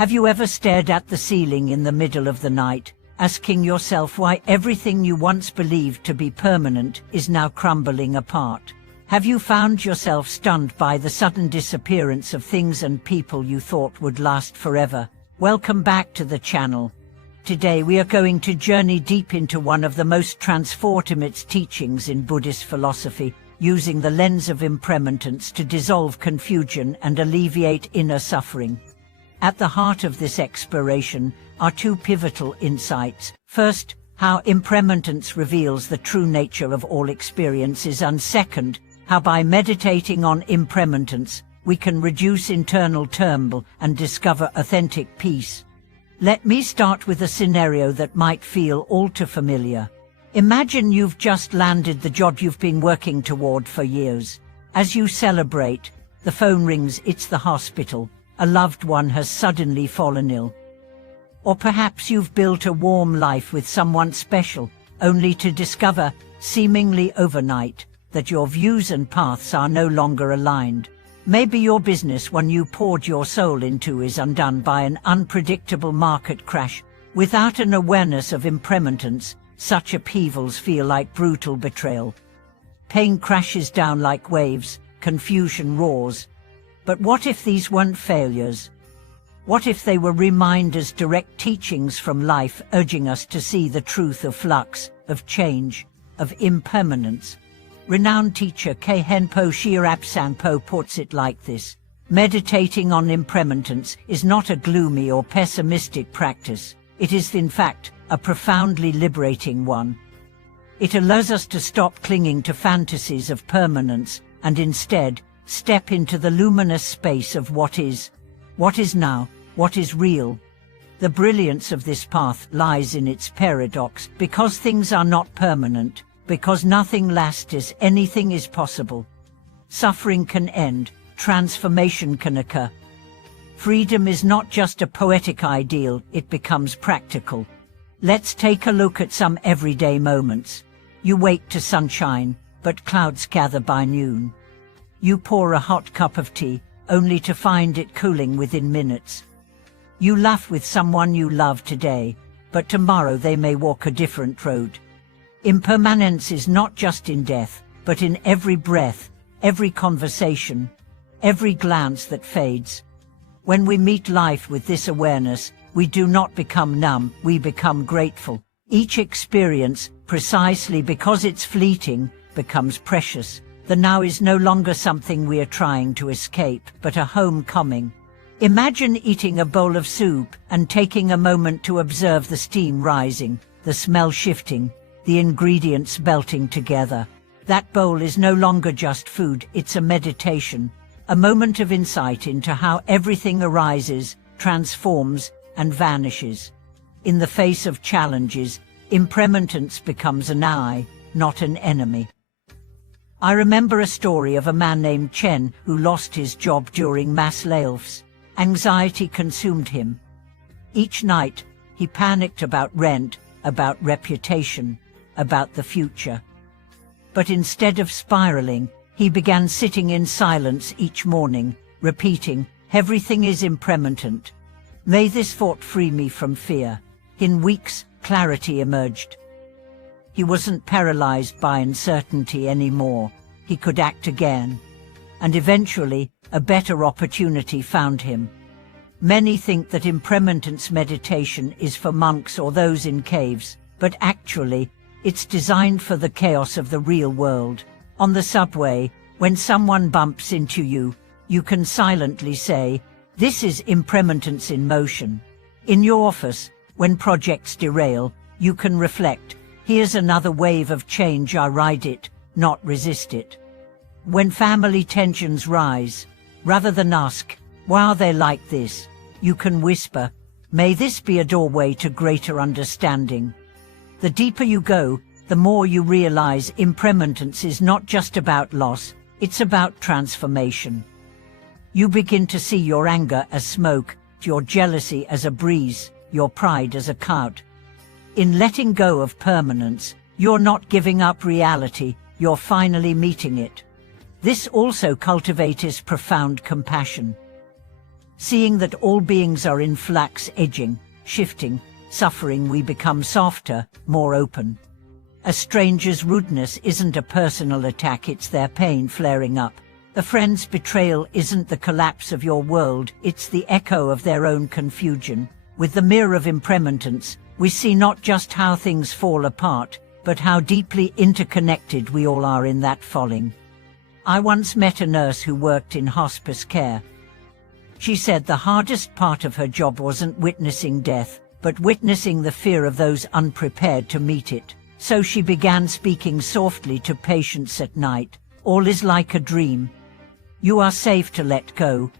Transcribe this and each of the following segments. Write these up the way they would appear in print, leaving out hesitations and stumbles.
Have you ever stared at the ceiling in the middle of the night, asking yourself why everything you once believed to be permanent is now crumbling apart? Have you found yourself stunned by the sudden disappearance of things and people you thought would last forever? Welcome back to the channel. Today we are going to journey deep into one of the most transformative teachings in Buddhist philosophy, using the lens of impermanence to dissolve confusion and alleviate inner suffering. At the heart of this exploration are two pivotal insights. First, how impermanence reveals the true nature of all experiences, and second, how by meditating on impermanence, we can reduce internal turmoil and discover authentic peace. Let me start with a scenario that might feel all too familiar. Imagine you've just landed the job you've been working toward for years. As you celebrate, the phone rings. It's the hospital. A loved one has suddenly fallen ill. Or perhaps you've built a warm life with someone special, only to discover, seemingly overnight, that your views and paths are no longer aligned. Maybe your business, one you poured your soul into, is undone by an unpredictable market crash. Without an awareness of impermanence, such upheavals feel like brutal betrayal. Pain crashes down like waves, confusion roars. But what if these weren't failures? What if they were reminders, direct teachings from life, urging us to see the truth of flux, of change, of impermanence? Renowned teacher Khenpo Sherab Sangpo puts it like this: meditating on impermanence is not a gloomy or pessimistic practice. It is, in fact, a profoundly liberating one. It allows us to stop clinging to fantasies of permanence and instead step into the luminous space of what is now, what is real. The brilliance of this path lies in its paradox. Because things are not permanent, because nothing lasts, anything is possible. Suffering can end, transformation can occur. Freedom is not just a poetic ideal, it becomes practical. Let's take a look at some everyday moments. You wake to sunshine, but clouds gather by noon. You pour a hot cup of tea, only to find it cooling within minutes. You laugh with someone you love today, but tomorrow they may walk a different road. Impermanence is not just in death, but in every breath, every conversation, every glance that fades. When we meet life with this awareness, we do not become numb, we become grateful. Each experience, precisely because it's fleeting, becomes precious. The now is no longer something we are trying to escape, but a homecoming. Imagine eating a bowl of soup and taking a moment to observe the steam rising, the smell shifting, the ingredients melting together. That bowl is no longer just food, it's a meditation, a moment of insight into how everything arises, transforms, and vanishes. In the face of challenges, impermanence becomes an ally, not an enemy. I remember a story of a man named Chen who lost his job during mass layoffs. Anxiety consumed him. Each night, he panicked about rent, about reputation, about the future. But instead of spiraling, he began sitting in silence each morning, repeating, "Everything is impermanent. May this thought free me from fear." In weeks, clarity emerged. He wasn't paralyzed by uncertainty anymore. He could act again. And eventually, a better opportunity found him. Many think that impermanence meditation is for monks or those in caves, but actually, it's designed for the chaos of the real world. On the subway, when someone bumps into you, you can silently say, "This is impermanence in motion." In your office, when projects derail, you can reflect, "Here's another wave of change, I ride it, not resist it." When family tensions rise, rather than ask, "Why are they like this?" you can whisper, "May this be a doorway to greater understanding." The deeper you go, the more you realize impermanence is not just about loss, it's about transformation. You begin to see your anger as smoke, your jealousy as a breeze, your pride as a cloud. In letting go of permanence, you're not giving up reality, you're finally meeting it. This also cultivates profound compassion. Seeing that all beings are in flux, edging, shifting, suffering, we become softer, more open. A stranger's rudeness isn't a personal attack, it's their pain flaring up. A friend's betrayal isn't the collapse of your world, it's the echo of their own confusion. With the mirror of impermanence, we see not just how things fall apart, but how deeply interconnected we all are in that falling. I once met a nurse who worked in hospice care. She said the hardest part of her job wasn't witnessing death, but witnessing the fear of those unprepared to meet it. So she began speaking softly to patients at night. All is like a dream. You are safe to let go.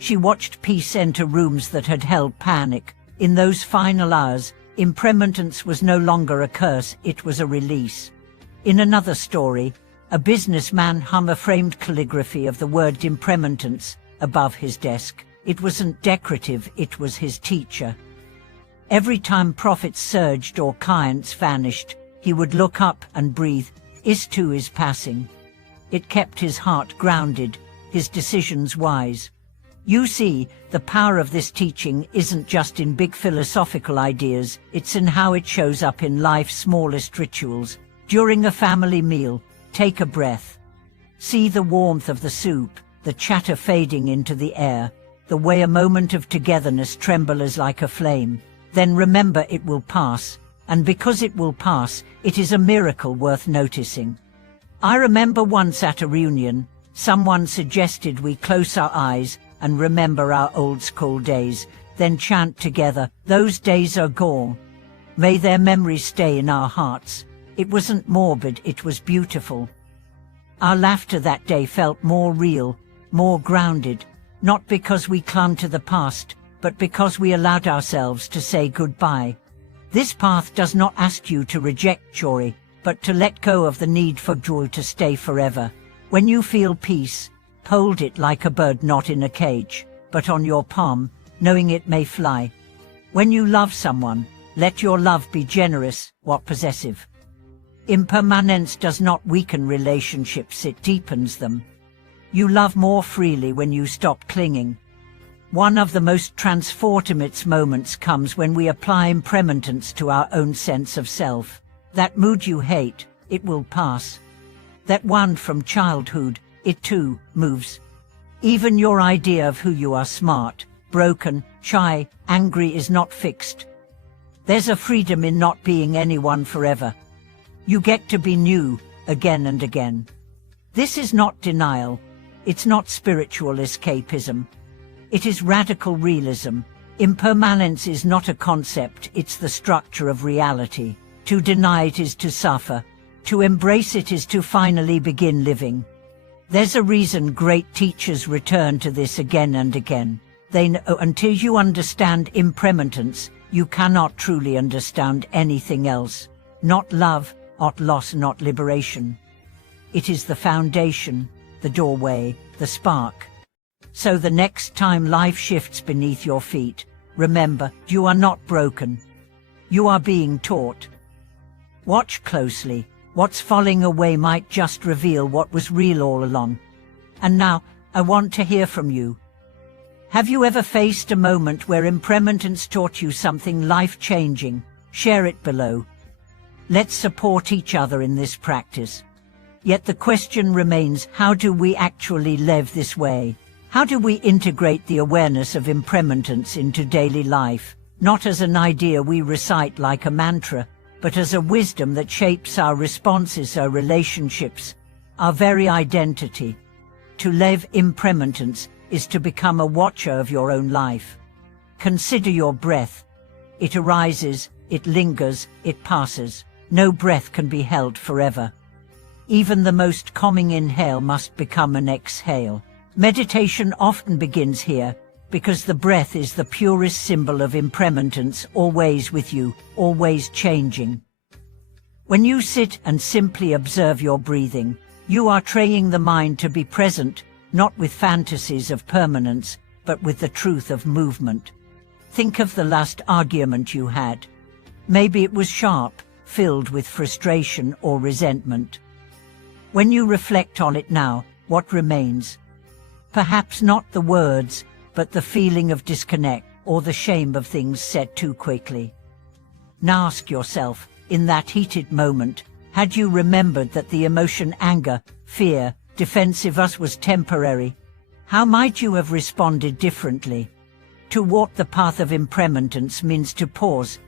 She watched peace enter rooms that had held panic. In those final hours, impermanence was no longer a curse, it was a release. In another story, a businessman hung a framed calligraphy of the word impermanence above his desk. It wasn't decorative, it was his teacher. Every time profits surged or clients vanished, he would look up and breathe, "This too is passing." It kept his heart grounded, his decisions wise. You see, the power of this teaching isn't just in big philosophical ideas, it's in how it shows up in life's smallest rituals. During a family meal, take a breath. See the warmth of the soup, the chatter fading into the air, the way a moment of togetherness trembles like a flame. Then remember it will pass, and because it will pass, it is a miracle worth noticing. I remember once at a reunion, someone suggested we close our eyes and remember our old school days, then chant together, "Those days are gone. May their memories stay in our hearts." It wasn't morbid, it was beautiful. Our laughter that day felt more real, more grounded, not because we clung to the past, but because we allowed ourselves to say goodbye. This path does not ask you to reject joy, but to let go of the need for joy to stay forever. When you feel peace, hold it like a bird, not in a cage, but on your palm, knowing it may fly. When you love someone, let your love be generous, not possessive. Impermanence does not weaken relationships, it deepens them. You love more freely when you stop clinging. One of the most transformative moments comes when we apply impermanence to our own sense of self. That mood you hate, it will pass. That one from childhood, it too moves. Even your idea of who you are, smart, broken, shy, angry, is not fixed. There's a freedom in not being anyone forever. You get to be new, again and again. This is not denial. It's not spiritual escapism. It is radical realism. Impermanence is not a concept, it's the structure of reality. To deny it is to suffer. To embrace it is to finally begin living. There's a reason great teachers return to this again and again. They know until you understand impermanence, you cannot truly understand anything else. Not love, not loss, not liberation. It is the foundation, the doorway, the spark. So the next time life shifts beneath your feet, remember, you are not broken. You are being taught. Watch closely. What's falling away might just reveal what was real all along. And now, I want to hear from you. Have you ever faced a moment where impermanence taught you something life-changing? Share it below. Let's support each other in this practice. Yet the question remains, how do we actually live this way? How do we integrate the awareness of impermanence into daily life, not as an idea we recite like a mantra, but as a wisdom that shapes our responses, our relationships, our very identity? To live impermanence is to become a watcher of your own life. Consider your breath. It arises, it lingers, it passes. No breath can be held forever. Even the most calming inhale must become an exhale. Meditation often begins here, because the breath is the purest symbol of impermanence, always with you, always changing. When you sit and simply observe your breathing, you are training the mind to be present, not with fantasies of permanence, but with the truth of movement. Think of the last argument you had. Maybe it was sharp, filled with frustration or resentment. When you reflect on it now, what remains? Perhaps not the words, but the feeling of disconnect or the shame of things said too quickly. Now ask yourself, in that heated moment, had you remembered that the emotion anger, fear, defensiveness was temporary? How might you have responded differently? To walk the path of impermanence means to pause.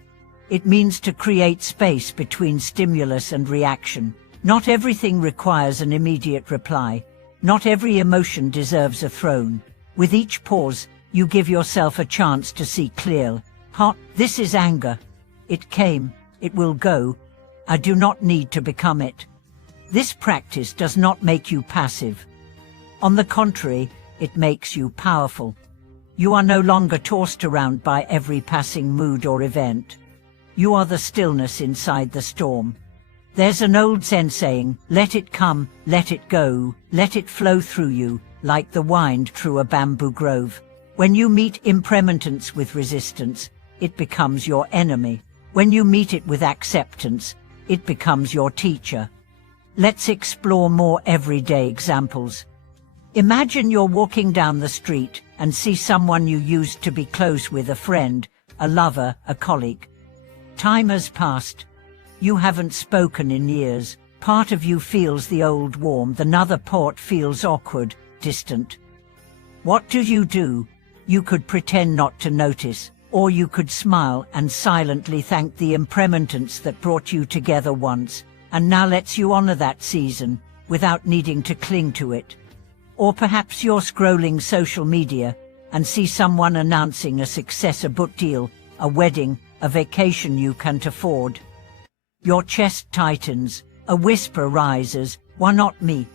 It means to create space between stimulus and reaction. Not everything requires an immediate reply. Not every emotion deserves a throne. With each pause, you give yourself a chance to see clear. This is anger. It came, it will go. I do not need to become it. This practice does not make you passive. On the contrary, it makes you powerful. You are no longer tossed around by every passing mood or event. You are the stillness inside the storm. There's an old Zen saying, let it come, let it go, let it flow through you, like the wind through a bamboo grove. When you meet impermanence with resistance, it becomes your enemy. When you meet it with acceptance, it becomes your teacher. Let's explore more everyday examples. Imagine you're walking down the street and see someone you used to be close with, a friend, a lover, a colleague. Time has passed. You haven't spoken in years. Part of you feels the old warmth, another part feels awkward, distant. What do? You could pretend not to notice, or you could smile and silently thank the impermanence that brought you together once, and now lets you honor that season, without needing to cling to it. Or perhaps you're scrolling social media and see someone announcing a success, a book deal, a wedding, a vacation you can't afford. Your chest tightens, a whisper rises, why not me?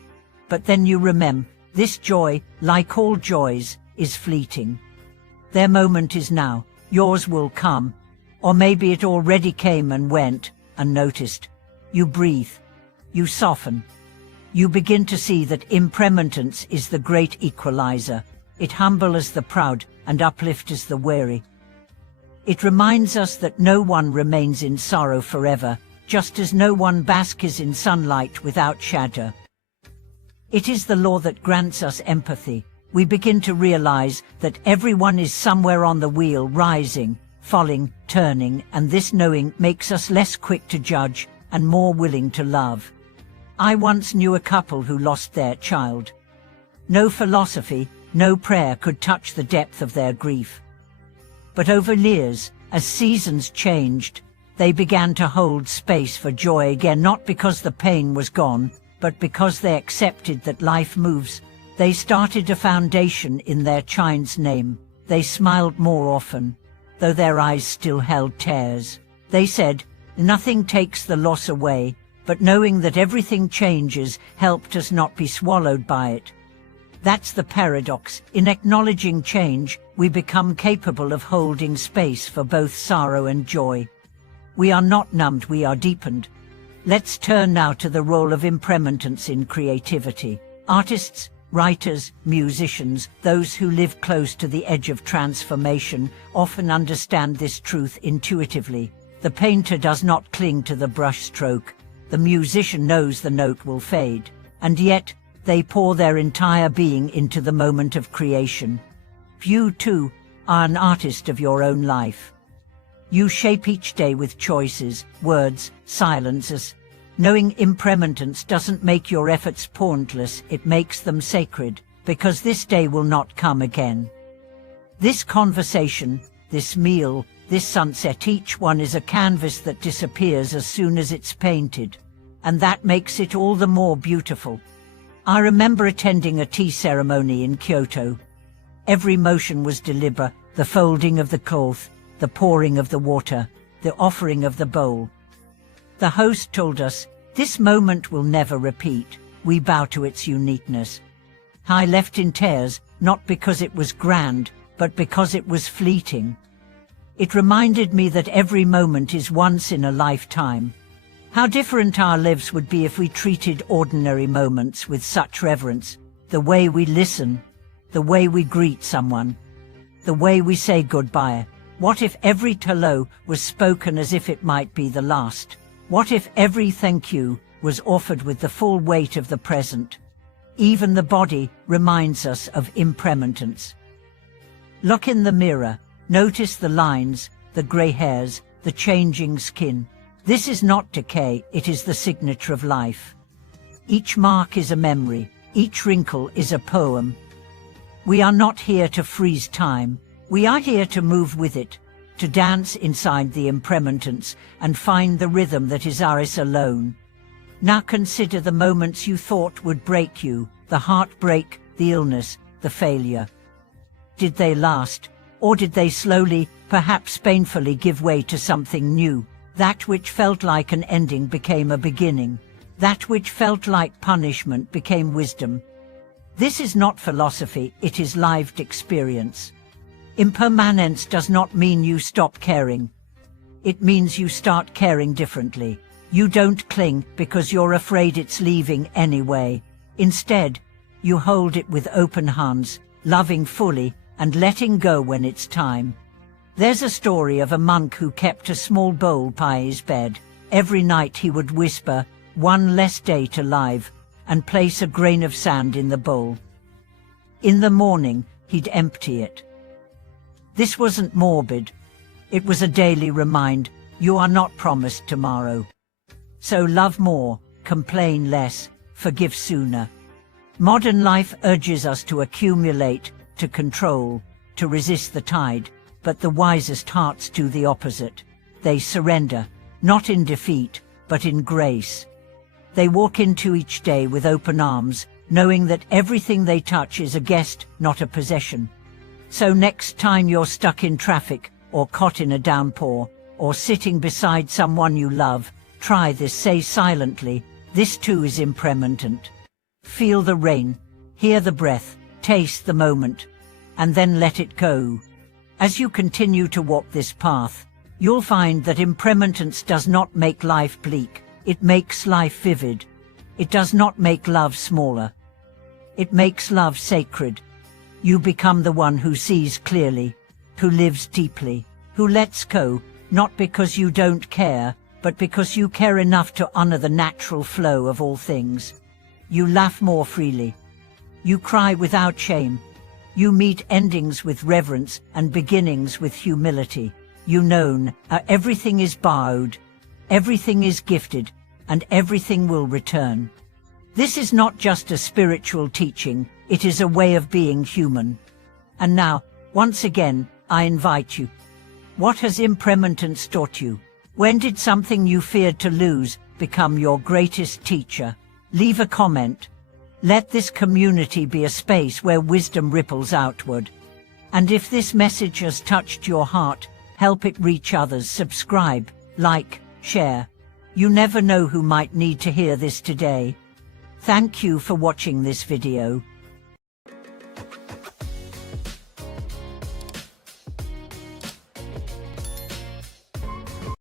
But then you remember, this joy, like all joys, is fleeting. Their moment is now, yours will come. Or maybe it already came and went, unnoticed. You breathe. You soften. You begin to see that impermanence is the great equalizer. It humbles the proud and uplifts the weary. It reminds us that no one remains in sorrow forever, just as no one basks in sunlight without shadow. It is the law that grants us empathy. We begin to realize that everyone is somewhere on the wheel, rising, falling, turning, and this knowing makes us less quick to judge and more willing to love. I once knew a couple who lost their child. No philosophy, no prayer could touch the depth of their grief. But over years, as seasons changed, they began to hold space for joy again, not because the pain was gone, but because they accepted that life moves. They started a foundation in their child's name. They smiled more often, though their eyes still held tears. They said, nothing takes the loss away, but knowing that everything changes helped us not be swallowed by it. That's the paradox. In acknowledging change, we become capable of holding space for both sorrow and joy. We are not numbed, we are deepened. Let's turn now to the role of impermanence in creativity. Artists, writers, musicians, those who live close to the edge of transformation, often understand this truth intuitively. The painter does not cling to the brushstroke. The musician knows the note will fade. And yet, they pour their entire being into the moment of creation. You, too, are an artist of your own life. You shape each day with choices, words, silences. Knowing impermanence doesn't make your efforts pointless, it makes them sacred, because this day will not come again. This conversation, this meal, this sunset, each one is a canvas that disappears as soon as it's painted, and that makes it all the more beautiful. I remember attending a tea ceremony in Kyoto. Every motion was deliberate, the folding of the cloth, the pouring of the water, the offering of the bowl. The host told us, this moment will never repeat. We bow to its uniqueness. I left in tears, not because it was grand, but because it was fleeting. It reminded me that every moment is once in a lifetime. How different our lives would be if we treated ordinary moments with such reverence. The way we listen, the way we greet someone, the way we say goodbye. What if every hello was spoken as if it might be the last? What if every thank you was offered with the full weight of the present? Even the body reminds us of impermanence. Look in the mirror. Notice the lines, the grey hairs, the changing skin. This is not decay, it is the signature of life. Each mark is a memory, each wrinkle is a poem. We are not here to freeze time, we are here to move with it, to dance inside the impermanence and find the rhythm that is ours alone. Now consider the moments you thought would break you, the heartbreak, the illness, the failure. Did they last, or did they slowly, perhaps painfully, give way to something new? That which felt like an ending became a beginning. That which felt like punishment became wisdom. This is not philosophy, it is lived experience. Impermanence does not mean you stop caring. It means you start caring differently. You don't cling because you're afraid it's leaving anyway. Instead, you hold it with open hands, loving fully and letting go when it's time. There's a story of a monk who kept a small bowl by his bed. Every night he would whisper, "One less day to live," and place a grain of sand in the bowl. In the morning, he'd empty it. This wasn't morbid. It was a daily reminder, you are not promised tomorrow. So love more, complain less, forgive sooner. Modern life urges us to accumulate, to control, to resist the tide. But the wisest hearts do the opposite. They surrender, not in defeat, but in grace. They walk into each day with open arms, knowing that everything they touch is a guest, not a possession. So next time you're stuck in traffic, or caught in a downpour, or sitting beside someone you love, try this. Say silently, "This too is impermanent." Feel the rain, hear the breath, taste the moment, and then let it go. As you continue to walk this path, you'll find that impermanence does not make life bleak, it makes life vivid. It does not make love smaller. It makes love sacred. You become the one who sees clearly, who lives deeply, who lets go, not because you don't care, but because you care enough to honor the natural flow of all things. You laugh more freely. You cry without shame. You meet endings with reverence and beginnings with humility. You know, everything is borrowed, everything is gifted, and everything will return. This is not just a spiritual teaching, it is a way of being human. And now, once again, I invite you. What has impermanence taught you? When did something you feared to lose become your greatest teacher? Leave a comment. Let this community be a space where wisdom ripples outward. And if this message has touched your heart, help it reach others. Subscribe, like, share. You never know who might need to hear this today. Thank you for watching this video.